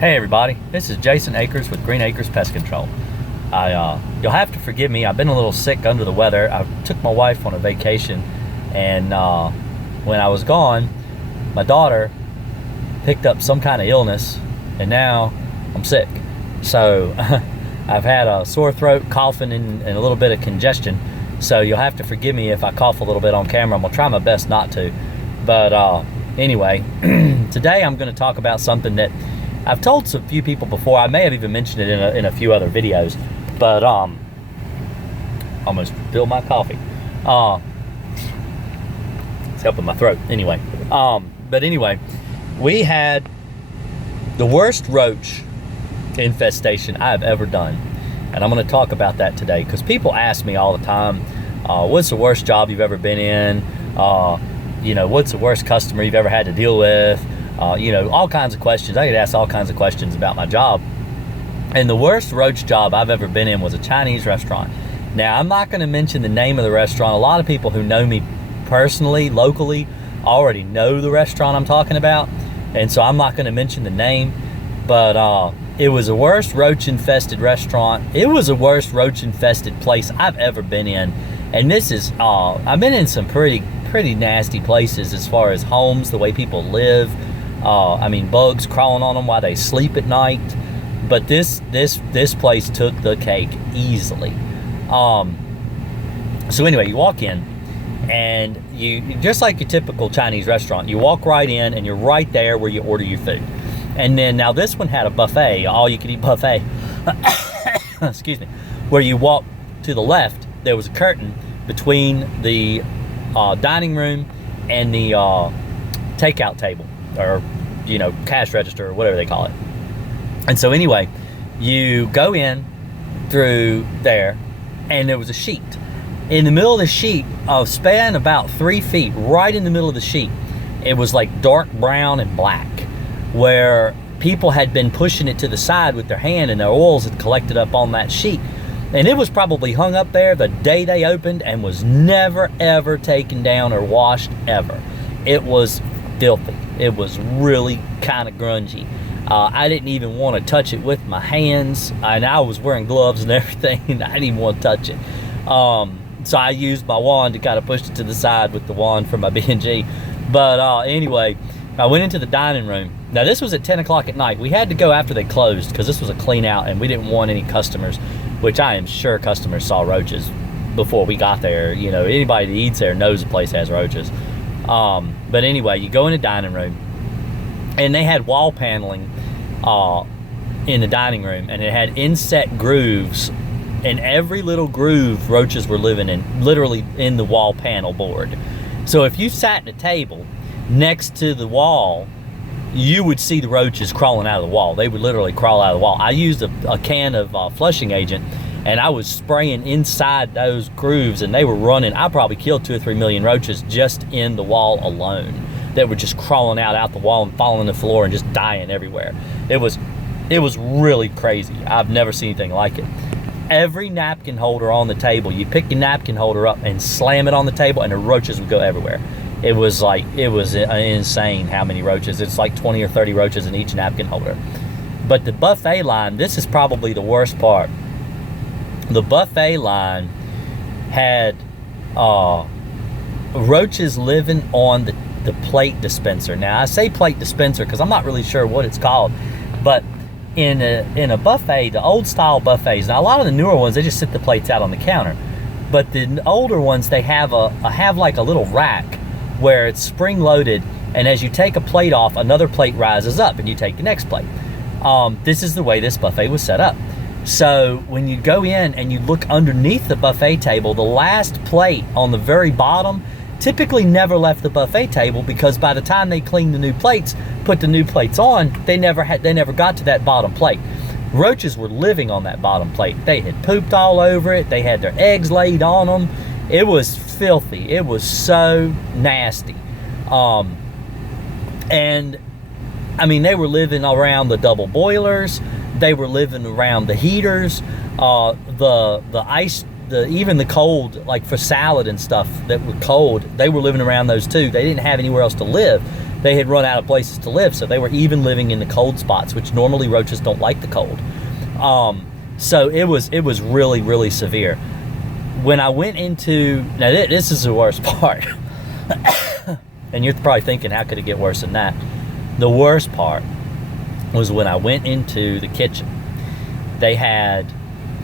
Hey everybody, this is Jason Akers with Green Acres Pest Control. You'll have to forgive me, I've been a little sick under the weather. I took my wife on a vacation, and when I was gone, my daughter picked up some kind of illness, and now I'm sick. So I've had a sore throat, coughing, and a little bit of congestion. So you'll have to forgive me if I cough a little bit on camera. I'm gonna try my best not to. But anyway, today I'm gonna talk about something that I've told a few people before. I may have even mentioned it in a few other videos, but almost spilled my coffee. It's helping my throat. Anyway, but anyway, we had the worst roach infestation I've ever done, and I'm going to talk about that today because people ask me all the time, what's the worst job you've ever been in? What's the worst customer you've ever had to deal with? All kinds of questions. I get asked all kinds of questions about my job. And the worst roach job I've ever been in was a Chinese restaurant. Now, I'm not going to mention the name of the restaurant. A lot of people who know me personally, locally, already know the restaurant I'm talking about. And so I'm not going to mention the name. But it was the worst roach-infested restaurant. It was the worst roach-infested place I've ever been in. And this is, I've been in some pretty nasty places as far as homes, the way people live. Bugs crawling on them while they sleep at night. But this place took the cake easily. So anyway, you walk in, and you just like your typical Chinese restaurant, you walk right in, and you're right there where you order your food. And then now this one had a buffet, all-you-can-eat buffet. Excuse me. Where you walk to the left, there was a curtain between the dining room and the takeout table, or cash register, or whatever they call it. And so anyway, you go in through there, and there was a sheet in the middle of the sheet, a span about 3 feet, right in the middle of the sheet. It was like dark brown and black, where people had been pushing it to the side with their hand, and their oils had collected up on that sheet. And it was probably hung up there the day they opened and was never ever taken down or washed ever. It was filthy. It was really kind of grungy. I didn't even want to touch it with my hands, and I was wearing gloves and everything, and I didn't even want to touch it. So I used my wand to kind of push it to the side with the wand from my B&G. But anyway, I went into the dining room. Now this was at 10 o'clock at night. We had to go after they closed because this was a clean out, and we didn't want any customers, which I am sure customers saw roaches before we got there. Anybody that eats there knows the place has roaches. But anyway, you go in the dining room, and they had wall paneling in the dining room, and it had inset grooves, and every little groove roaches were living in, literally in the wall panel board. So if you sat at a table next to the wall, you would see the roaches crawling out of the wall. They would literally crawl out of the wall. I used a can of flushing agent, and I was spraying inside those grooves, and they were running. I probably killed 2 or 3 million roaches just in the wall alone that were just crawling out the wall and falling on the floor and just dying everywhere. It was really crazy. I've never seen anything like it. Every napkin holder on the table, you pick your napkin holder up and slam it on the table, and the roaches would go everywhere. It was insane how many roaches. It's like 20 or 30 roaches in each napkin holder. But the buffet line, this is probably the worst part. The buffet line had roaches living on the plate dispenser. Now I say plate dispenser because I'm not really sure what it's called, but in a buffet, the old style buffets, now a lot of the newer ones, they just sit the plates out on the counter, but the older ones, they have like a little rack where it's spring loaded, and as you take a plate off, another plate rises up and you take the next plate. This is the way this buffet was set up. So when you go in and you look underneath the buffet table, the last plate on the very bottom typically never left the buffet table, because by the time they cleaned the new plates, put the new plates on, they never got to that bottom plate. Roaches were living on that bottom plate. They had pooped all over it. They had their eggs laid on them. It was filthy. It was so nasty. And I mean, they were living around the double boilers. They were living around the heaters, the ice, even the cold, like for salad and stuff that were cold, they were living around those too. They didn't have anywhere else to live. they had run out of places to live, so they were even living in the cold spots, which normally roaches don't like the cold. So it was really, really severe. When I went into, now this is the worst part, and you're probably thinking, how could it get worse than that? The worst part was when I went into the kitchen. They had,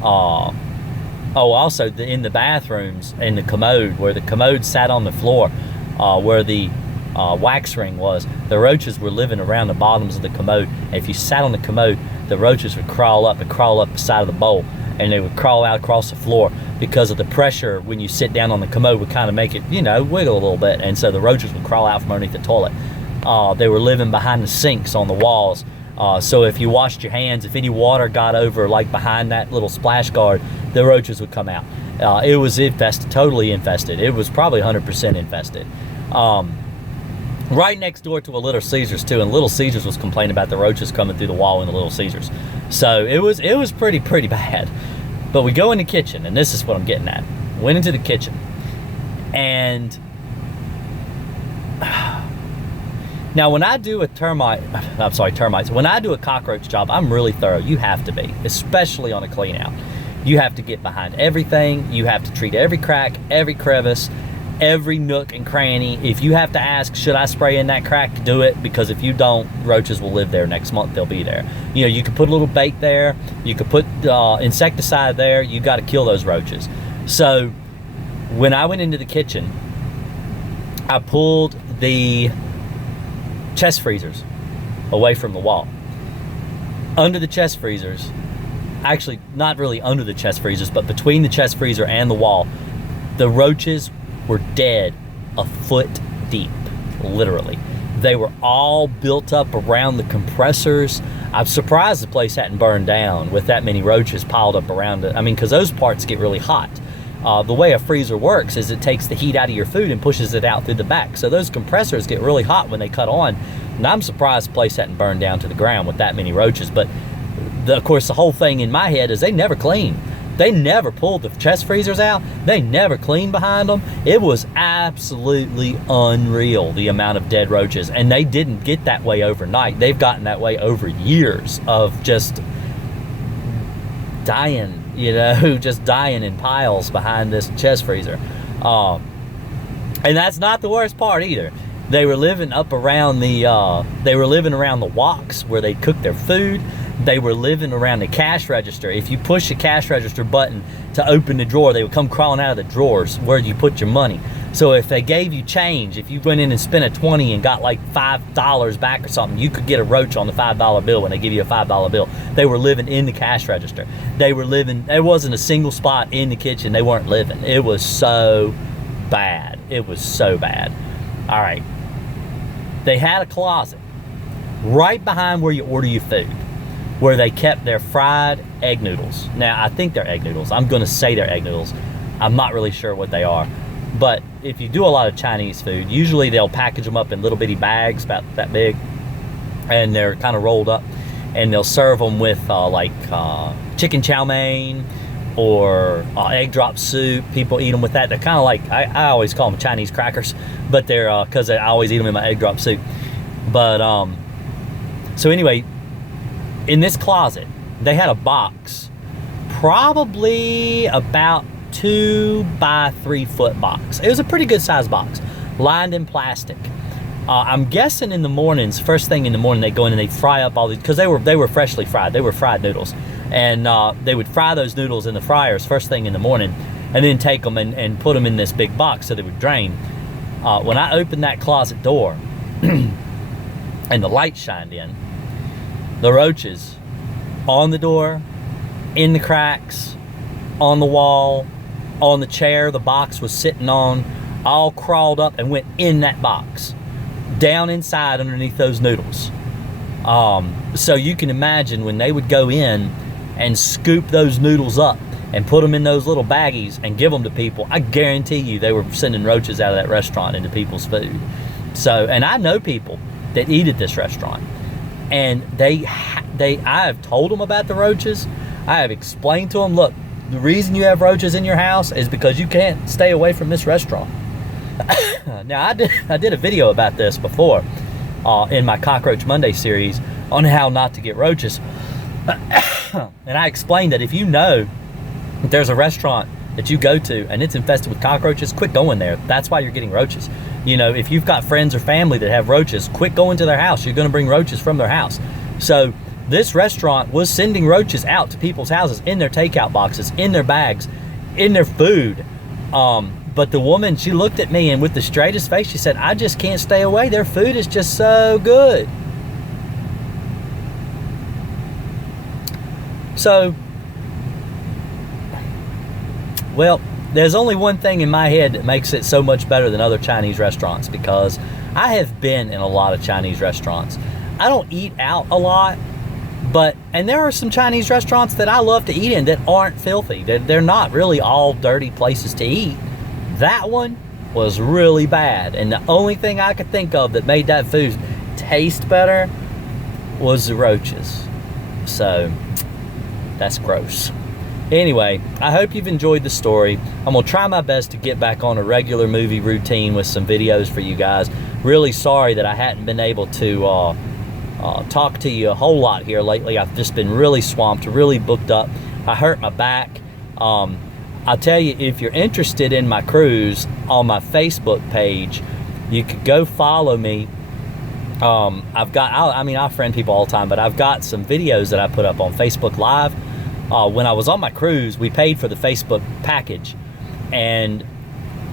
also in the bathrooms, in the commode, where the commode sat on the floor, where the wax ring was, the roaches were living around the bottoms of the commode. And if you sat on the commode, the roaches would crawl up the side of the bowl, and they would crawl out across the floor because of the pressure. When you sit down on the commode would kind of make it, wiggle a little bit, and so the roaches would crawl out from underneath the toilet. They were living behind the sinks on the walls. So if you washed your hands, if any water got over like behind that little splash guard, the roaches would come out. It was infested, totally infested. It was probably 100% infested. Right next door to a Little Caesars too, and Little Caesars was complaining about the roaches coming through the wall in the Little Caesars. So it was pretty bad. But we go in the kitchen, and this is what I'm getting at. Went into the kitchen, and now when I do a termites, when I do a cockroach job, I'm really thorough. You have to be, especially on a clean out. You have to get behind everything. You have to treat every crack, every crevice, every nook and cranny. If you have to ask, should I spray in that crack, do it, because if you don't, roaches will live there. Next month they'll be there. You could put a little bait there, you could put insecticide there. You got to kill those roaches. So when I went into the kitchen, I pulled the chest freezers away from the wall. Under the chest freezers, actually not really under the chest freezers, but between the chest freezer and the wall, the roaches were dead a foot deep, literally. They were all built up around the compressors. I'm surprised the place hadn't burned down with that many roaches piled up around it. I mean, because those parts get really hot. The way a freezer works is it takes the heat out of your food and pushes it out through the back. So those compressors get really hot when they cut on. And I'm surprised the place hadn't burned down to the ground with that many roaches. But of course, the whole thing in my head is they never clean. They never pulled the chest freezers out. They never cleaned behind them. It was absolutely unreal, the amount of dead roaches. And they didn't get that way overnight. They've gotten that way over years of just dying, just dying in piles behind this chest freezer. And that's not the worst part either. They were living up around around the woks where they cook their food. They were living around the cash register. If you push the cash register button to open the drawer, they would come crawling out of the drawers where you put your money. So if they gave you change, if you went in and spent a 20 and got like $5 back or something, you could get a roach on the $5 bill when they give you a $5 bill. They were living in the cash register. There wasn't a single spot in the kitchen they weren't living. It was so bad. It was so bad. All right. They had a closet right behind where you order your food, where they kept their fried egg noodles. Now, I think they're egg noodles. I'm going to say they're egg noodles. I'm not really sure what they are. But if you do a lot of Chinese food, usually they'll package them up in little bitty bags about that big, and they're kind of rolled up, and they'll serve them with chicken chow mein or egg drop soup. People eat them with that. They're kind of like, I always call them Chinese crackers, but they're, because I always eat them in my egg drop soup. But, so anyway, in this closet, they had a box, probably about 2 by 3 foot box. It was a pretty good sized box, lined in plastic. I'm guessing in the mornings, first thing in the morning, they go in and they fry up all these, because they were freshly fried. They were fried noodles, and they would fry those noodles in the fryers first thing in the morning, and then take them and put them in this big box so they would drain. When I opened that closet door and the light shined in, the roaches on the door, in the cracks, on the wall, on the chair the box was sitting on, all crawled up and went in that box, down inside underneath those noodles. So you can imagine when they would go in and scoop those noodles up and put them in those little baggies and give them to people, I guarantee you they were sending roaches out of that restaurant into people's food. So, and I know people that eat at this restaurant, and I have told them about the roaches. I have explained to them, look, the reason you have roaches in your house is because you can't stay away from this restaurant. Now, I did a video about this before, in my Cockroach Monday series on how not to get roaches. And I explained that if you know that there's a restaurant that you go to and it's infested with cockroaches, quit going there. That's why you're getting roaches. You know, if you've got friends or family that have roaches, quit going to their house. You're going to bring roaches from their house. So this restaurant was sending roaches out to people's houses in their takeout boxes, in their bags, in their food. But the woman, she looked at me and with the straightest face, she said, I just can't stay away. Their food is just so good. So, well, there's only one thing in my head that makes it so much better than other Chinese restaurants, because I have been in a lot of Chinese restaurants. I don't eat out a lot, and there are some Chinese restaurants that I love to eat in that aren't filthy. They're not really all dirty places to eat. That one was really bad, and the only thing I could think of that made that food taste better was the roaches. So that's gross. Anyway, I hope you've enjoyed the story. I'm gonna try my best to get back on a regular movie routine with some videos for you guys. Really sorry that I hadn't been able to talk to you a whole lot here lately. I've just been really swamped, really booked up. I hurt my back. I'll tell you, if you're interested in my cruise, on my Facebook page, you could go follow me. I friend people all the time, but I've got some videos that I put up on Facebook Live. When I was on my cruise, we paid for the Facebook package, and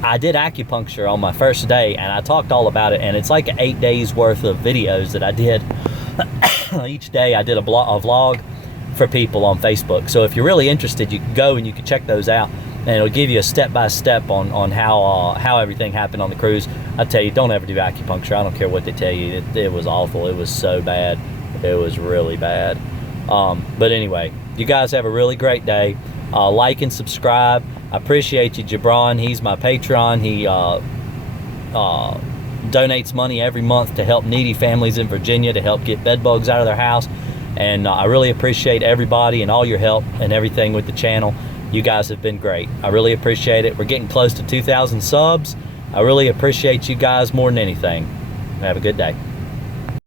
I did acupuncture on my first day, and I talked all about it, and it's like 8 days worth of videos that I did. Each day I did a vlog for people on Facebook. So if you're really interested, you can go and you can check those out, and it'll give you a step-by-step on how everything happened on the cruise. I tell you, don't ever do acupuncture. I don't care what they tell you. It was awful. It was so bad. It was really bad. But anyway, you guys have a really great day. Like and subscribe. I appreciate you, Jabron. He's my Patreon. He donates money every month to help needy families in Virginia, to help get bed bugs out of their house. And I really appreciate everybody and all your help and everything with the channel. You guys have been great. I really appreciate it. We're getting close to 2,000 subs. I really appreciate you guys more than anything. Have a good day.